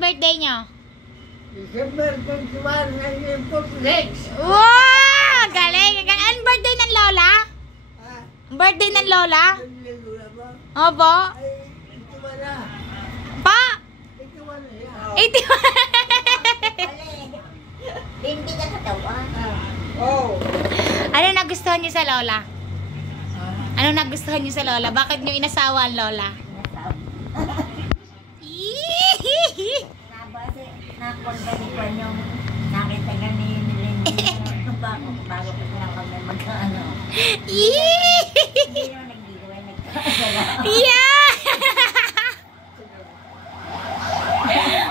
birthday nyo? December 21, 1946. Wow! Galing! Anong birthday ng lola? Ah, Birthday ng lola? nalilula ba? Opo. Ay, ito wala. Pa! Ito wala yan. 81. Hindi ka katawan. Oh. Ano nagustuhan niyo sa lola? Ano nagustuhan niyo sa lola? Bakit niyo inasawa ang lola? Nakondan yung nakita ka ni Lindy bago ko lang kami magkaano. Hindi yung nag-giveaway, nagkakasala. Yeah!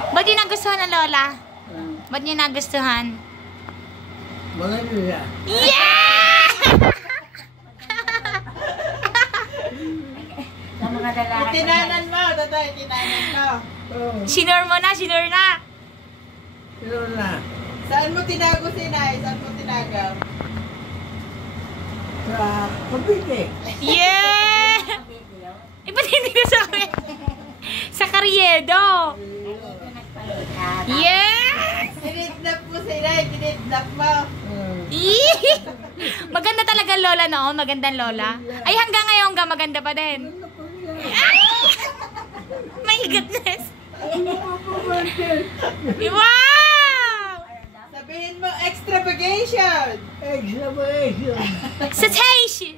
Ba't niyo nagustuhan ang lola? Ba't niyo nagustuhan? Maganda. Yeah! Sa mga lalaki. Tinanan mo, tatay, tinanan mo. Oh, Sinur mo na, sinur na. ito na. Saan mo tinago si Nay? Saan mo tinago? Sa Cavite. Yeah! Eh, ba't hindi na sa akin? Sa Carriedo. Yeah! Kinidnap mo si Nay, kinidnap mo. Ih! Maganda talaga lola noon, magandang lola. Ay, hanggang ngayon ka, maganda pa din. My goodness. Wow! Sabihin mo, extravagation. Examination. Citation.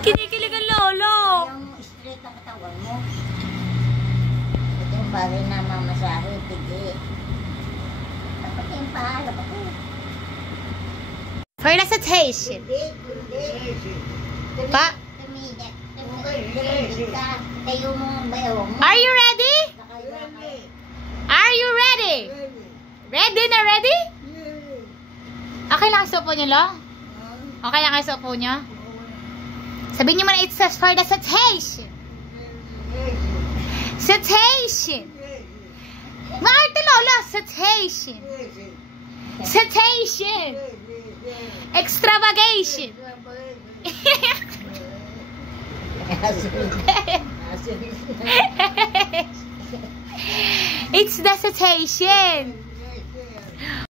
Kinikilig ang lolo. Yung straight na katawan mo. Ito yung bagay na mamasahe, pigi. Dapat yung paa, dapat yung For the citation. Pa? tumigit. Tumigit ka. Tayo mo ang bayawang mo. Are you ready? Nakailangan. Are you ready? Ready na ready? Okay lang ang sopo nyo, lo? Okay lang ang sopo nyo? Sabihin nyo muna, it says for the citation. Citation. Maarte, lola. Citation. Citation. Extravagation. It's the citation.